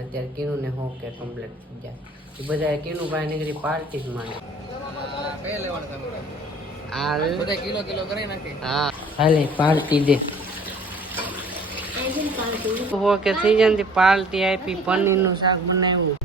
અત્યારે કીનું ને હો કે કમ્પ્લીટ થઈ જાય એ બધા કીનું ભાઈ નીકળી પાર્ટી જ માંગે હા હાલે પાર્ટી દે હો કે થઈ જાય પાર્ટી આપી પનીરનું શાક બનાવ્યું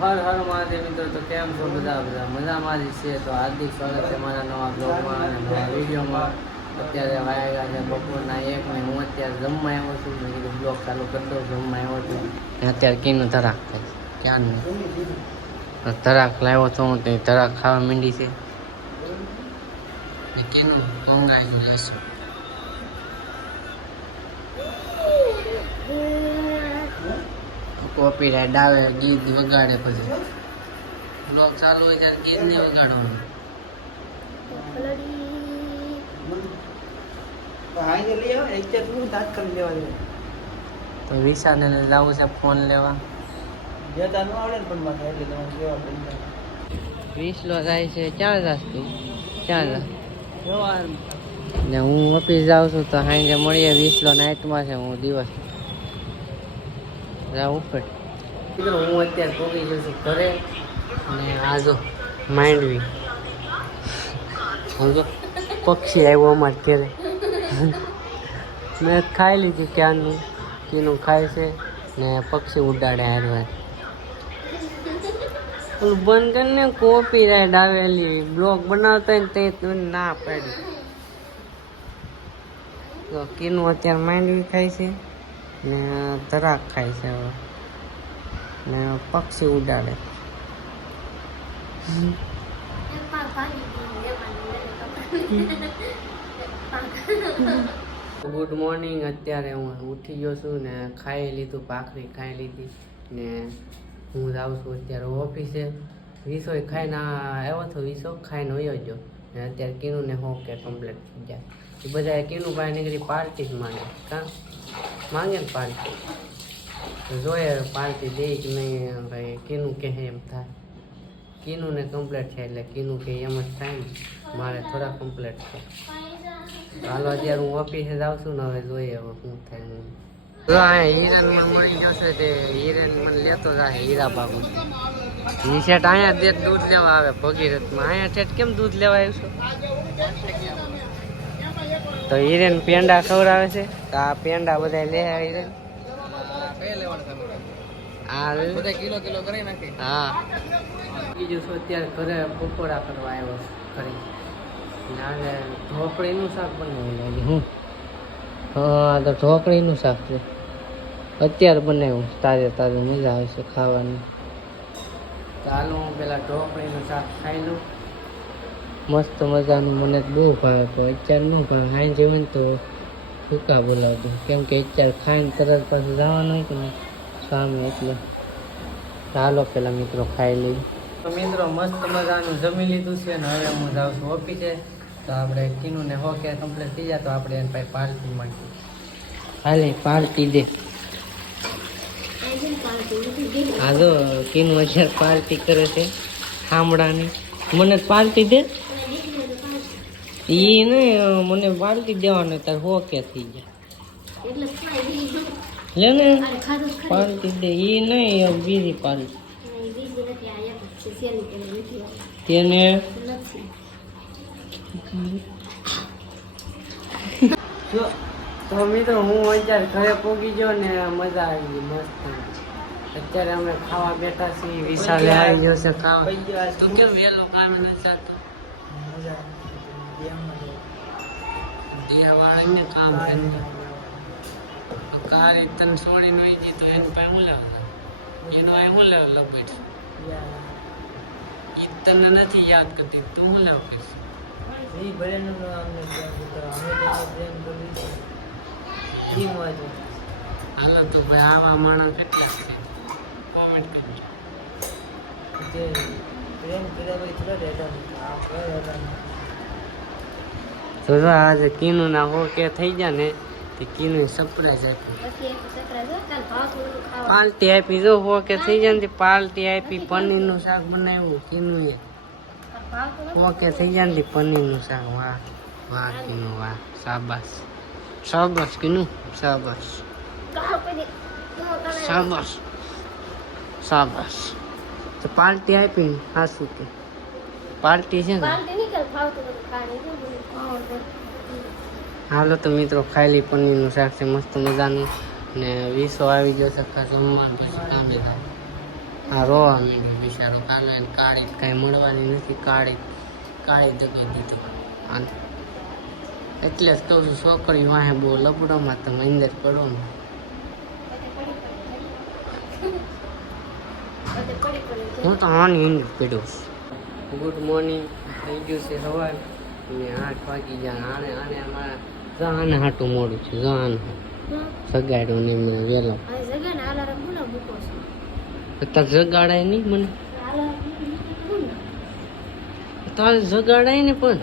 હર હર મહાદેવ મિત્રો તો કેમ છો બધા મજામાં જ છે તો હાર્દિક સ્વાગત છે મારા નવા બ્લોગમાં અને નવા વિડીયોમાં અત્યારે વાગ્યા છે બપોરના 1 ને હું અત્યારે જમવા આવ્યો છું મેં કીધું બ્લોગ ચાલુ કરી દઉં જમવા આવ્યો છું અત્યારે કીનું ધરાક થાય ક્યાંનું ધરાક લાવ્યો છો હું તે ધરાક ખાવા માંડી છે કીનું કોંગાઈ જશે કોપીરાઈટ આવે ગીત વગાડે પછી બ્લોગ ચાલુ હોય ત્યારે ગીત નહીં વગાડવાનું તો વિશાને લાવું છે ફોન લેવા 20 લો જાય છે ક્યાં જાસ તું ક્યાં જા ને હું ઓફિસ જાઉં છું તો સાંજે મળીએ 20 લો નાઇટમાં છે હું દિવસ ઉપર હું અત્યારે પહોંચી ગયો છું ઘરે અને આ જો માંડવી સમજો પક્ષી આવ્યો અમારે ઘરે મેં ખાઈ લીધી ક્યાંનું કીનું ખાય છે ને પક્ષી ઉડાડે હારવાર ઓલું બંધ કરીને કોપી રાઈડ આવેલી બ્લોગ બનાવતા ને તે ના પાડી તો કીનું અત્યારે માંડવી ખાય છે ને ધરાક ખાય છે હવે ને પક્ષી ઉડાડે ગુડ મોર્નિંગ અત્યારે હું ઉઠી ગયો છું ને ખાઈ લીધું ભાખરી ખાઈ લીધી ને હું જાઉં છું અત્યારે ઓફિસે વિસો ખાઈને આવ્યો હતો વિસો ખાઈને વયો ગયો ને અત્યારે કીનું ને હો કે કમ્પ્લીટ થઈ જાય એ બધા કીનું ભાઈ નીકળી પાર્ટી જ માંગે કાં માંગે ને પાર્ટી તો જોઈએ પાર્ટી દે કે નહીં ભાઈ કીનું કે એમ થાય કીનું ને કમ્પ્લીટ થાય એટલે કીનું કે એમ જ થાય ને મારે થોડા કમ્પ્લીટ છે હાલો અત્યારે હું ઓફિસે જાઉં છું ને હવે જોઈએ હવે શું થાય હું હિરેન મને મળી ગયો છે તે હિરેન મને લેતો જાય હીરા બાબુ ઈ શેઠ અહીંયા દેખ દૂધ લેવા આવે ભગીરથમાં અહીંયા શેઠ કેમ દૂધ લેવા આવ્યું તો હિરેન પેંડા ખવડાવે છે તો આ પેંડા બધા લે હિરેન હા બીજું શું અત્યારે ઘરે પકોડા કરવા આવ્યો ઘરે નાને ઢોકળીનું શાક બનાવી લાગે હું હા તો ઢોકળીનું શાક છે અત્યારે બનાવ્યું તાજે તાજું મજા આવશે ખાવાની ચાલો હું પેલા ઢોકળીનું શાક ખાઈ લઉં મસ્ત મજાનું મને બહુ ભાવે તો અત્યારે ન ભાવે હાઈ જવું ને તો ભૂકા બોલાવતું કેમ કે અત્યારે ખાઈને તરત પાછું જવાનું હોય કે ને સામે એટલે ચાલો પેલા મિત્રો ખાઈ લઈ તો મિત્રો મસ્ત મજાનું જમી લીધું છે ને હવે હું જાઉં છું ઓફિસે તો આપણે કીનું ને હો કે કમ્પ્લીટ થઈ જાય તો આપણે એને પાસે પાર્ટી માંગીએ હાલે પાર્ટી દે હા જો કીનું અત્યારે પાર્ટી કરે છે ખામડાની મને પાર્ટી દે એ નહીં મને પાર્ટી દેવાનું તાર હો કે થઈ જાય લે ને પાર્ટી દે એ નહીં બીજી પાર્ટી તેને તો મિત્રો હું અત્યારે ઘરે પહોંચી ગયો ને મજા આવી ગઈ મસ્ત અત્યારે અમે ખાવા બેઠા છીએ વિશાલે આવી ગયો છે ખાવા તું કેમ વહેલો કામ નથી ચાલતું દેહવાળાને કામ કારે તને છોડીને વહી ગઈ તો એની પાસે હું લેવા એનો આ હું લેવા લપેટ એ તને નથી યાદ કરતી તું હું લેવા કહીશ હાલો તો ભાઈ આવા માણસ કેટલા છે કોમેન્ટ કરજો તો આજે કીનું ના હો કે થઈ જાય ને તે કીનું સરપ્રાઈઝ આપી પાર્ટી આપી જો હો કે થઈ જાય ને પાર્ટી આપી પનીરનું શાક બનાવ્યું કીનું ઓકે થઈ ગયા ને પનીરનું શાક. વાહ વાહ કીનું વાહ, શાબાશ શાબાશ કીનું, શાબાશ શાબાશ શાબાશ. તો પાર્ટી આપી ને હાસું કે પાર્ટી છે ને. હાલો તો મિત્રો ખાઈ લી. પનીરનું શાક છે મસ્ત મજાનું ને વિસો આવી ગયો છે જમવાનું. પછી કામે થાય. આ રોવા માંડ્યો બિચારો કાલે એને કાળી કાંઈ મળવાની નથી. કાળી દગી દીધું. એટલે જ કહું છું છોકરી વાહે બહુ લબડોમાં તમે અંદર પડો ને. હું તો આની અંદર પડ્યો. ગુડ મોર્નિંગ થઈ ગયું છે સવાર ને 8 વાગી ગયા. આને અમારા આને હાટું મોડું છે. આને સગાડ્યો ને મેં વહેલો. તારે જગાડાય નહીં મને. તારે જગાડાય ને પણ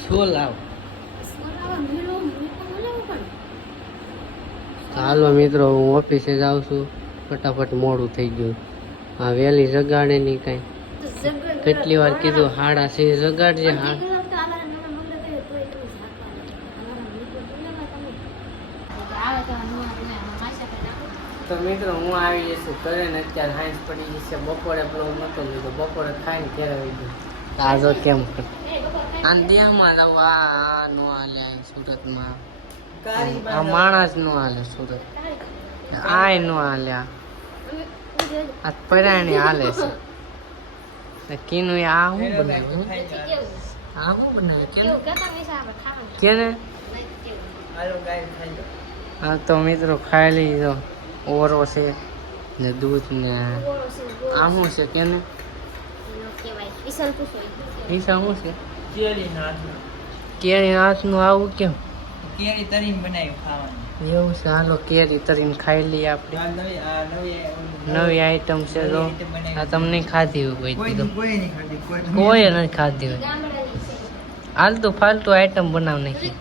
શું લાવ. હાલો મિત્રો હું ઓફિસે જાઉં છું. ફટાફટ મોડું થઈ ગયું. હા વહેલી જગાડે નહીં કાંઈ. કેટલી વાર કીધું 6:30 જગાડજે. હા તો મિત્રો હું આવી જઈશું ઘરે ને. અત્યારે હાંસ પડી જશે. બપોરે બ્લોગ નતો લીધો. બપોરે ખાઈને ઘેર આવી ગયું. આ જો કેમ કર આ દેહમાં જાવ. આ નો હાલે સુરતમાં. આ માણસ નો હાલે સુરત. આય નો હાલે. આ પરાણી હાલે છે. કીનું આ શું બનાવ્યું? આ શું બનાવ્યું કેને? હા તો મિત્રો ખાઈ લીધો. ઓરો છે ને દૂધ ને આ શું છે કેને? ઈસા શું છે? કેરી હાથનું આવું કેમ? કેરી તરીને બનાવ્યું ખાવાનું. એવું છે. હાલો કેરી તરીને ખાઈ લઈએ આપણે. નવી આઈટમ છે. તો આ તમને ખાધી હોય કોઈ કોઈ નથી ખાધી હોય. હાલતું ફાલતું આઈટમ બનાવ નાખી.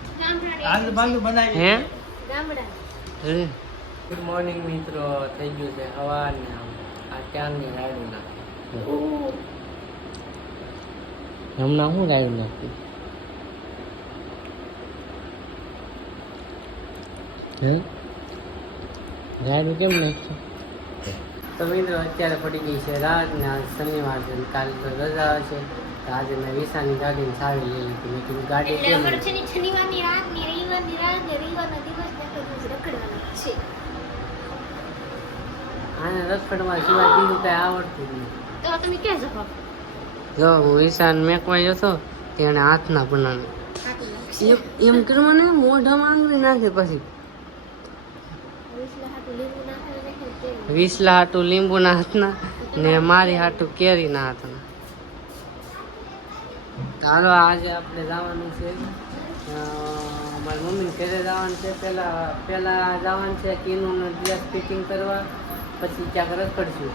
હે ગુડ મોર્નિંગ મિત્રો. થઈ ગયું છે હવાર ને આ ક્યારની રાયડું નાખ્યું. હમણાં હું રાયડું નાખ્યું? રાયડું કેમ નાખ્યું? તો મિત્રો અત્યારે પડી ગઈ છે રાત ને આજ શનિવાર છે. કાલે તો રજા છે. તો આજે મેં વિશાની ગાડીને સાવી લઈ લીધી. મેં કીધું ગાડી કેમ શનિવારની રાત ને રવિવારની રાત ને રવિવારના દિવસ રખડવાના છે. આને રખડવા સિવાય બીજું કઈ આવડતું નહીં. તો તમે ક્યાં જવાબ? જો હું ઈશાન મેકવાઈ હતો તેને હાથના બનાવે. એમ કરવાને મોઢામાં આંગળી નાખે. પછી વિસલા હાટું લીંબુના હાથના ને મારી હાટું કેરીના હાથના. ચાલો આજે આપણે જવાનું છે મારી મમ્મીને ઘરે જવાનું છે. પહેલા જવાનું છે કીનું ડ્રેસ ફિટિંગ કરવા. પછી ક્યાંક રખડશું.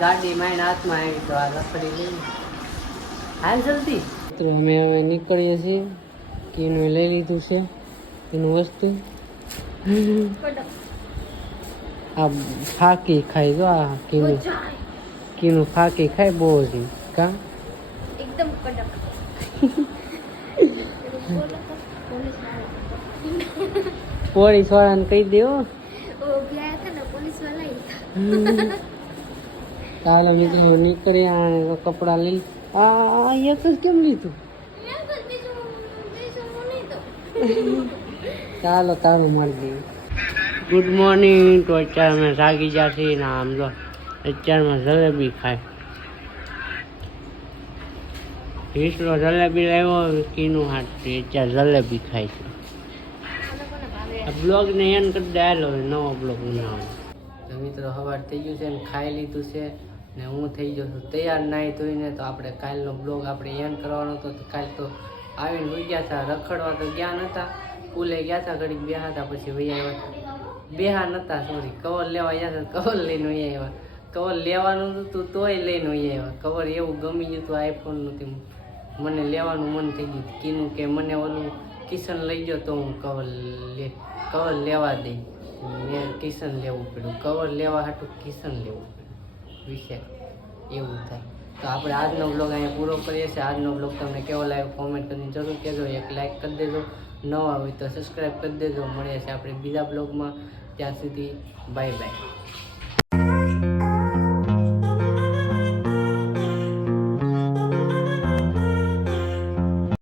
ગાડી માઈને હાથમાં આવી તો આ રખડી લઈને હાલ જલ્દી. તો અમે હવે નીકળીએ છીએ. કીનું લઈ લીધું છે એનું વસ્તુ. આ ફાકી ખાઈ જો. આ કીનું ફાકી ખાય બહુ જ કા એકદમ કડક. પોલીસ વાળાને કહી દેવો. ચાલો મિત્રો નીકળ્યા અને કપડા લઈ. આ એક જ કેમ લીધું? ચાલો તારું મારી દઈએ. Good morning. તો અત્યારે અમે જાગી ગયા છીએ ને આમ જો અત્યારમાં જલેબી ખાય. વિસલો જલેબી લાવ્યો કીનું હાથ. અત્યારે જલેબી ખાય છે. આ બ્લોગને એન્ડ કરી દે. હાલો નવો બ્લોગ બનાવો. તો મિત્રો સવાર થઈ ગયું છે ને ખાઈ લીધું છે ને હું થઈ ગયો છું તૈયાર નાહી ધોઈને. તો આપણે કાલનો બ્લોગ આપણે એન્ડ કરવાનો હતો. કાલ તો આવીને હોઈ ગયા હતા. રખડવા તો ગયા નહોતા. પુલે ગયા હતા ઘડીક બેહા હતા. પછી વહી આવ્યા. બેહા નહોતા સોરી કવર લેવા ગયા હતા. કવર લઈને વહી આવ્યા. કવર લેવાનું હતું તોય લઈને વહી આવ્યા. કવર એવું ગમી ગયું હતું આઈફોનનું. મને લેવાનું મન થઈ ગયું. કીનું કે મને ઓલું કિશન લઈ ગયો તો હું કવર લેવા દઈ. મેં કિશન લેવું પડ્યું. કવર લેવા હાટું કિશન લેવું પડ્યું. વિશે એવું થાય. તો આપણે આજનો બ્લોગ અહીંયા પૂરો કરીએ છીએ. આજનો બ્લોગ તમને કેવો લાગ્યો કોમેન્ટ કરીને જરૂર કહેજો. એક લાઇક કરી દેજો, નવા હોય તો સબસ્ક્રાઈબ કરી દેજો. મળીએ છીએ આપણે બીજા બ્લોગમાં. ત્યાં સુધી બાય બાય.